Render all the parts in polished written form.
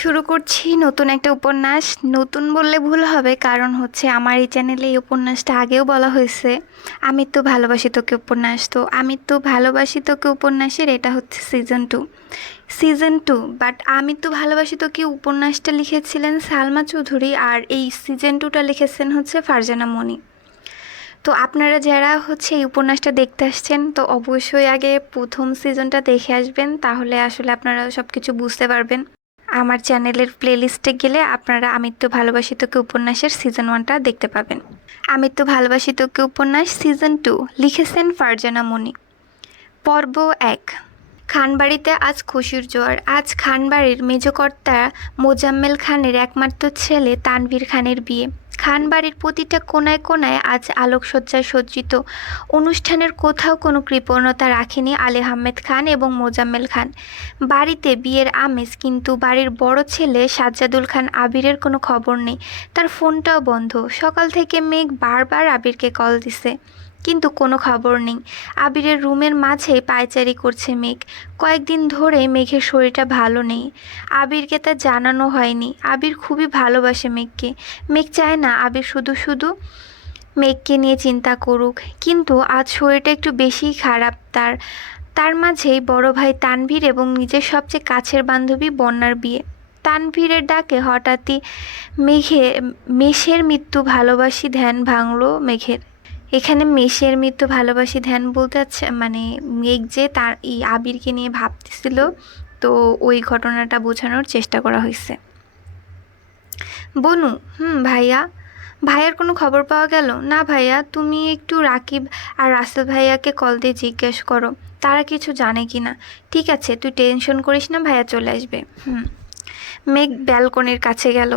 শুরু করছি নতুন একটা উপন্যাস। নতুন বললে ভুল হবে, কারণ হচ্ছে আমার এই চ্যানেলে এই উপন্যাসটা আগেও বলা হয়েছে। আমি তো ভালোবাসি তোকে উপন্যাস, তো আমি তো ভালোবাসি তোকে উপন্যাসের এটা হচ্ছে সিজন টু। বাট আমি তো ভালোবাসি তোকে উপন্যাসটা লিখেছিলেন সালমা চৌধুরী, আর এই সিজন 2টা লিখেছেন হচ্ছে ফারজানা মনি। তো আপনারা যারা হচ্ছে এই উপন্যাসটা দেখতে আসছেন, তো অবশ্যই আগে প্রথম সিজনটা দেখে আসবেন, তাহলে আসলে আপনারা সব কিছু বুঝতে পারবেন। আমার চ্যানেলের প্লেলিস্টে গেলে আপনারা আমি তো ভালোবাসি তোকে উপন্যাসের সিজন 1টা দেখতে পাবেন। আমি তো ভালোবাসি তোকে উপন্যাস সিজন 2 লিখেছেন ফারজানা মনি। পর্ব 1। খানবাড়িতে আজ খুশির জোয়ার। আজ খানবাড়ির মেজকর্তা মোজাম্মেল খানের একমাত্র ছেলে তানভীর খানের বিয়ে। খানবাড়ির প্রতিটা কোনায় কোনায় আজ আলোকসজ্জায় সজ্জিত। অনুষ্ঠানের কোথাও কোনো কৃপণতা রাখেনি আলী আহমেদ খান এবং মোজাম্মেল খান। বাড়িতে বিয়ের আমেজ, কিন্তু বাড়ির বড় ছেলে সাজ্জাদুল খান আবিরের কোনো খবর নেই। তার ফোনটাও বন্ধ। সকাল থেকে মেঘ বারবার আবিরকে কল দিছে, কিন্তু কোনো খবর নেই। আবিরের রুমের মাঝেই পায়চারি করছে মেঘ। কয়েকদিন ধরে মেঘের শরীরটা ভালো নেই। আবিরকে তা জানানো হয়নি। আবির খুবই ভালোবাসে মেঘকে। মেঘ চায় না আবির শুধু শুধু মেঘকে নিয়ে চিন্তা করুক, কিন্তু আজ শরীরটা একটু বেশিই খারাপ তার। তার মাঝেই বড় ভাই তানভীর এবং নিজের সবচেয়ে কাছের বান্ধবী বন্যার বিয়ে। তানভীরের ডাকে হঠাৎই মেষের মৃত্যু ভালোবাসি ধ্যান ভাঙলো মেঘের। এখানে মেষের মৃত্যু ভালোবাসি ধ্যান বলতে মানে মেঘ যে তার এই আবিরকে নিয়ে ভাবতেছিল, তো ওই ঘটনাটা বোঝানোর চেষ্টা করা হয়েছে। বনু, ভাইয়া, ভাইয়ার কোনো খবর পাওয়া গেল না? ভাইয়া, তুমি একটু রাকিব আর রাসেল ভাইয়াকে কল দিয়ে জিজ্ঞেস করো তারা কিছু জানে কি না। ঠিক আছে, তুই টেনশন করিস না, ভাইয়া চলে আসবে। মেঘ ব্যালকনির কাছে গেল,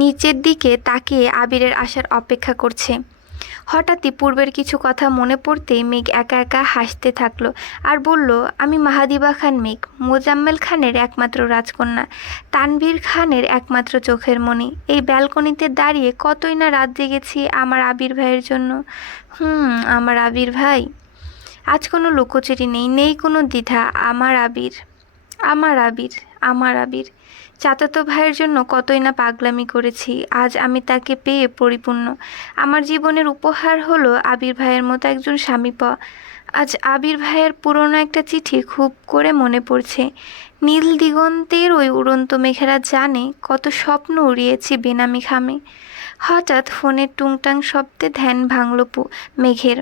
নিচের দিকে তাকিয়ে আবিরের আসার অপেক্ষা করছে। হঠাৎই পূর্বের কিছু কথা মনে পড়তেই মেঘ একা একা হাসতে থাকলো আর বলল, আমি মাহাদিবা খান মেঘ, মোজাম্মেল খানের একমাত্র রাজকন্যা, তানভীর খানের একমাত্র চোখের মণি। এই ব্যালকনিতে দাঁড়িয়ে কতই না রাত জেগেছি আমার আবির ভাইয়ের জন্য। আমার আবির ভাই। আজ কোনো লুকোচুরি নেই, নেই কোনো দ্বিধা। আমার আবির, আমার আবির, আমার আবির। চাচাতো ভাইয়ের জন্য কতই না পাগলামি করেছি, আজ আমি তাকে পেয়ে পরিপূর্ণ। আমার জীবনের উপহার হলো আবির ভাইয়ের মতো একজন স্বামী পাওয়া। আজ আবির ভাইয়ের পুরনো একটা চিঠি খুব করে মনে পড়ছে। নীল দিগন্তের ওই উড়ন্ত মেঘেরা জানে কত স্বপ্ন উড়িয়েছি বেনামি খামে। হঠাৎ ফোনের টুংটাং শব্দে ধ্যান ভাঙল মেঘের।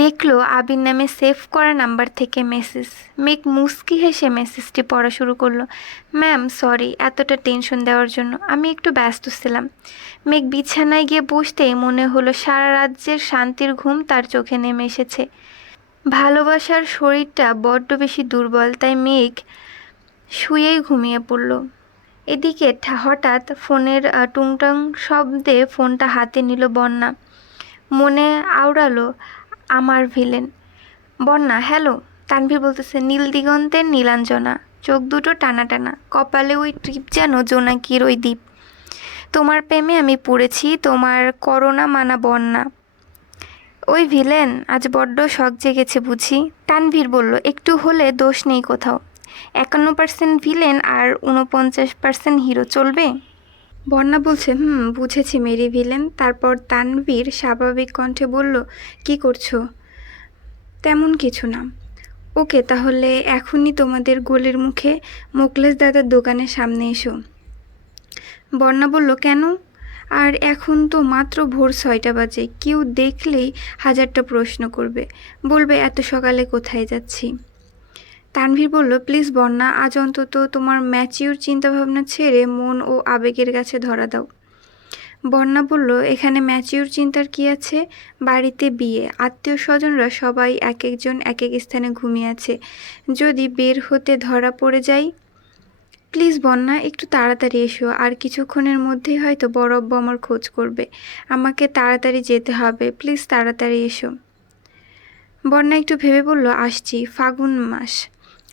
দেখল আবির নামে সেভ করা নাম্বার থেকে মেসেজ। মেঘ মুচকি হেসে মেসেজটি পড়া শুরু করলো। ম্যাম, সরি এতটা টেনশন দেওয়ার জন্য, আমি একটু ব্যস্ত ছিলাম। মেঘ বিছানায় গিয়ে বসতেই মনে হলো সারা রাজ্যের শান্তির ঘুম তার চোখে নেমে এসেছে। ভালোবাসার শরীরটা বড্ড বেশি দুর্বল, তাই মেঘ শুয়েই ঘুমিয়ে পড়ল। এদিকে হঠাৎ ফোনের টুংটাং শব্দে ফোনটা হাতে নিল বন্যা। মনে আওড়ালো আমার ভিলেন। বন্যা, হ্যালো। তানভীর বলতেছে, নীল দিগন্তের নীলাঞ্জনা, চোখ দুটো টানা টানা, কপালে ওই ট্রিপ যেন জোনাকির ওই দ্বীপ। তোমার প্রেমে আমি পড়েছি, তোমার করোনা মানা বন্যা। ওই ভিলেন, আজ বড্ড শখ জেগেছে বুঝি? তানভীর বলল, একটু হলে দোষ নেই কোথাও। 51% ভিলেন আর 49% হিরো, চলবে? বন্যা বলছে, বুঝেছি মেরি ভিলেন। তারপর তানভীর স্বাভাবিক কণ্ঠে বলল, কি করছো? তেমন কিছু না। ওকে, তাহলে এখনই তোমাদের গলির মুখে মোকলেস দাদার দোকানের সামনে এসো। বন্যা বলল, কেন? আর এখন তো মাত্র ভোর 6টা বাজে, কেউ দেখলেই হাজারটা প্রশ্ন করবে, বলবে এত সকালে কোথায় যাচ্ছি। তানভীর বলল, প্লিজ বন্যা, আজ অন্তত তোমার ম্যাচিউর চিন্তাভাবনা ছেড়ে মন ও আবেগের কাছে ধরা দাও। বন্যা বলল, এখানে ম্যাচিউর চিন্তার কি আছে? বাড়িতে বিয়ে, আত্মীয় স্বজনরা সবাই এক একজন এক এক স্থানে ঘুমিয়ে আছে, যদি বের হতে ধরা পড়ে যাই। প্লিজ বন্যা, একটু তাড়াতাড়ি এসো, আর কিছুক্ষণের মধ্যেই হয়তো বড় আব্বু আমার খোঁজ করবে। আমাকে তাড়াতাড়ি যেতে হবে, প্লিজ তাড়াতাড়ি এসো। বন্যা একটু ভেবে বলল, আসছি। ফাগুন মাস,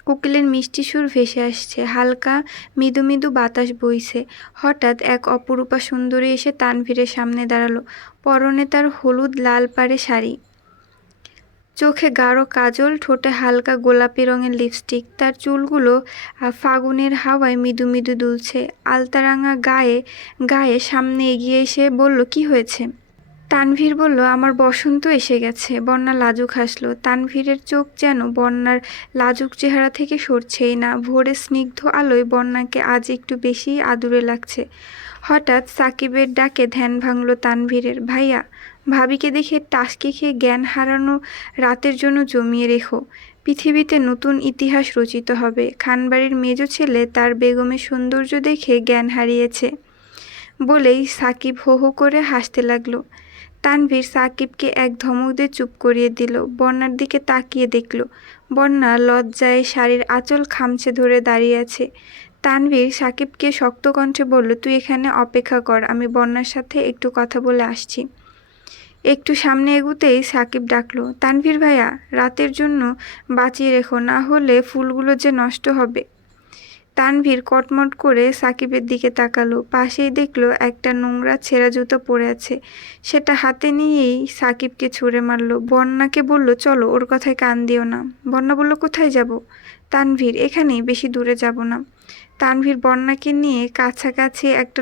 কোকিলের মিষ্টি সুর ভেসে আসছে, হালকা মৃদু মৃদু বাতাস বইছে। হঠাৎ এক অপরূপা সুন্দরী এসে তানভীরের সামনে দাঁড়ালো। পরনে তার হলুদ লাল পাড়ে শাড়ি, চোখে গাঢ় কাজল, ঠোঁটে হালকা গোলাপি রঙের লিপস্টিক। তার চুলগুলো ফাগুনের হাওয়ায় মৃদু মৃদু দুলছে। আলতারাঙা গায়ে গায়ে সামনে এগিয়ে এসে বলল, কি হয়েছে? তানভীর বলল, আমার বসন্ত এসে গেছে। বন্যা লাজুক হাসল। তানভীরের চোখ যেন বন্যার লাজুক চেহারা থেকে সরছেই না। ভোরের স্নিগ্ধ আলোয় বন্যাকে আজ একটু বেশি আদুরে লাগছে। হঠাৎ সাকিবের ডাকে ধ্যান ভাঙল তানভীরের। ভাইয়া, ভাবিকে দেখে টাসকি খেয়ে জ্ঞান হারানো রাতের জন্য জমিয়ে রেখো। পৃথিবীতে নতুন ইতিহাস রচিত হবে। খানবাড়ির মেজ ছেলে তার বেগমের সৌন্দর্য দেখে জ্ঞান হারিয়েছে বলেই সাকিব হো হো করে হাসতে লাগলো। তানভীর সাকিবকে এক ধমক দিয়ে চুপ করিয়ে দিল। বন্যার দিকে তাকিয়ে দেখল বন্যা লজ্জায় শাড়ির আঁচল খামচে ধরে দাঁড়িয়ে আছে। তানভীর সাকিবকে শক্ত কণ্ঠে বলল, তুই এখানে অপেক্ষা কর, আমি বন্যার সাথে একটু কথা বলে আসছি। একটু সামনে এগুতেই সাকিব ডাকলো, তানভীর ভাইয়া, রাতের জন্য বাঁচিয়ে রেখো, না হলে ফুলগুলো যে নষ্ট হবে। তানভীর কটমট করে সাকিবের দিকে তাকালো। পাশেই দেখলো একটা নোংরা ছেঁড়া জুতো পড়ে আছে। সেটা হাতে নিয়েই সাকিবকে ছুঁড়ে মারলো। বন্যাকে বলল, চলো, ওর কথায় কান দিও না। বন্যা বলল, কোথায় যাব? তানভীর, এখানেই, বেশি দূরে যাব না। তানভীর বন্যাকে নিয়ে কাছাকাছি একটা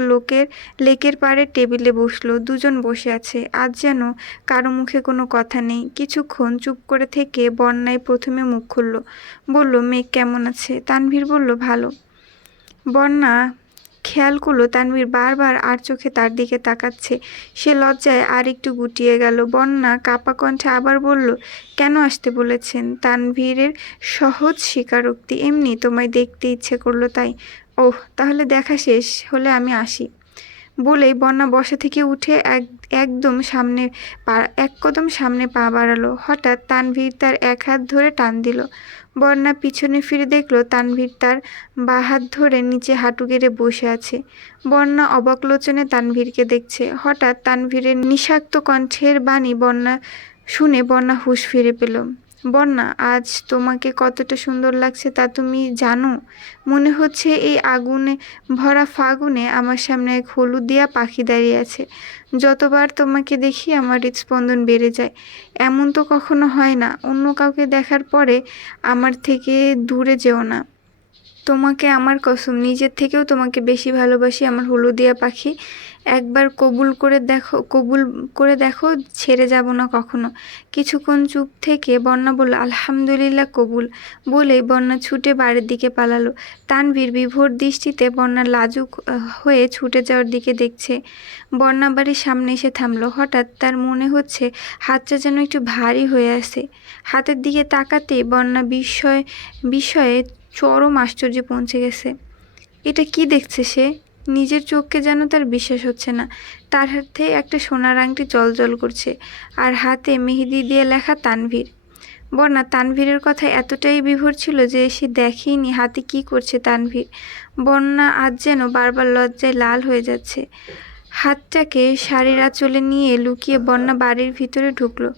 লেকের পাড়ে টেবিলে বসলো। দুজন বসে আছে। আজ যেন কারো মুখে কোনো কথা নেই। কিছুক্ষণ চুপ করে থেকে বন্যায় প্রথমে মুখ খুলল। বলল, মেঘ কেমন আছে? তানভীর বলল, ভালো। বন্যা খেয়াল করলো তানভীর বারবার আর চোখে তার দিকে তাকাচ্ছে। সে লজ্জায় আর একটু গুটিয়ে গেল। বন্যা কাপা কণ্ঠে আবার বলল, কেন আসতে বলেছেন? তানভীরের সহজ স্বীকারোক্তি, এমনি তোমায় দেখতে ইচ্ছে করলো তাই। ওহ, তাহলে দেখা শেষ হলে আমি আসি। বলেই বন্যা বসা থেকে উঠে এক কদম সামনে পা বাড়ালো। হঠাৎ তানভীর তার এক হাত ধরে টান দিল। বন্যা পিছনে ফিরে দেখল তানভীর তার বাঁ হাত ধরে নিচে হাঁটু গেড়ে বসে আছে। বন্যা অবাক লোচনে তানভীরকে দেখছে। হঠাৎ তানভীরের নিষাক্ত কণ্ঠের বাণী শুনে বন্যা হুঁশ ফিরে পেল। বন্যা, আজ তোমাকে কতটা সুন্দর লাগছে তা তুমি জানো? মনে হচ্ছে এই আগুনে ভরা ফাগুনে আমার সামনে এক হলুদিয়া পাখি দাঁড়িয়ে আছে। যতবার তোমাকে দেখি আমার হৃদস্পন্দন বেড়ে যায়। এমন তো কখনো হয় না। অন্য কাউকে দেখার পরে আমার থেকে দূরে যেও না। তোমাকে আমার কসম, নিজের থেকেও তোমাকে বেশি ভালোবাসি আমার হলুদিয়া পাখি। একবার কবুল করে দেখো, ছেড়ে যাব না কখনো। কিছুক্ষণ চুপ থেকে বন্যা বলল, আলহামদুলিল্লাহ, কবুল। বলেই বন্যা ছুটে বাড়ির দিকে পালালো। তানভীর বিভোর দৃষ্টিতে বন্যা লাজুক হয়ে ছুটে যাওয়ার দিকে দেখছে। বন্যা বাড়ির সামনে এসে থামলো। হঠাৎ তার মনে হচ্ছে হাতটা যেন একটু ভারী হয়ে আছে। হাতের দিকে তাকাতেই বন্যা বিষয়ে চরম আশ্চর্যে পৌঁছে গেছে। এটা কি দেখছে সে? নিজের চোখকে যেন তার বিশ্বাস হচ্ছে না। তার হাতে একটা সোনার আংটি জ্বলজ্বল করছে, আর হাতে মেহেদি দিয়ে লেখা তানভীর। বন্যা তানভীরের কথায় এতটাই বিভোর ছিল যে সে দেখেইনি হাতে কি করছে তানভীর। বন্যা আজ যেন বারবার লজ্জায় লাল হয়ে যাচ্ছে। হাতটাকে শাড়ির আঁচলে নিয়ে লুকিয়ে বন্যা বাড়ির ভিতরে ঢুকলো।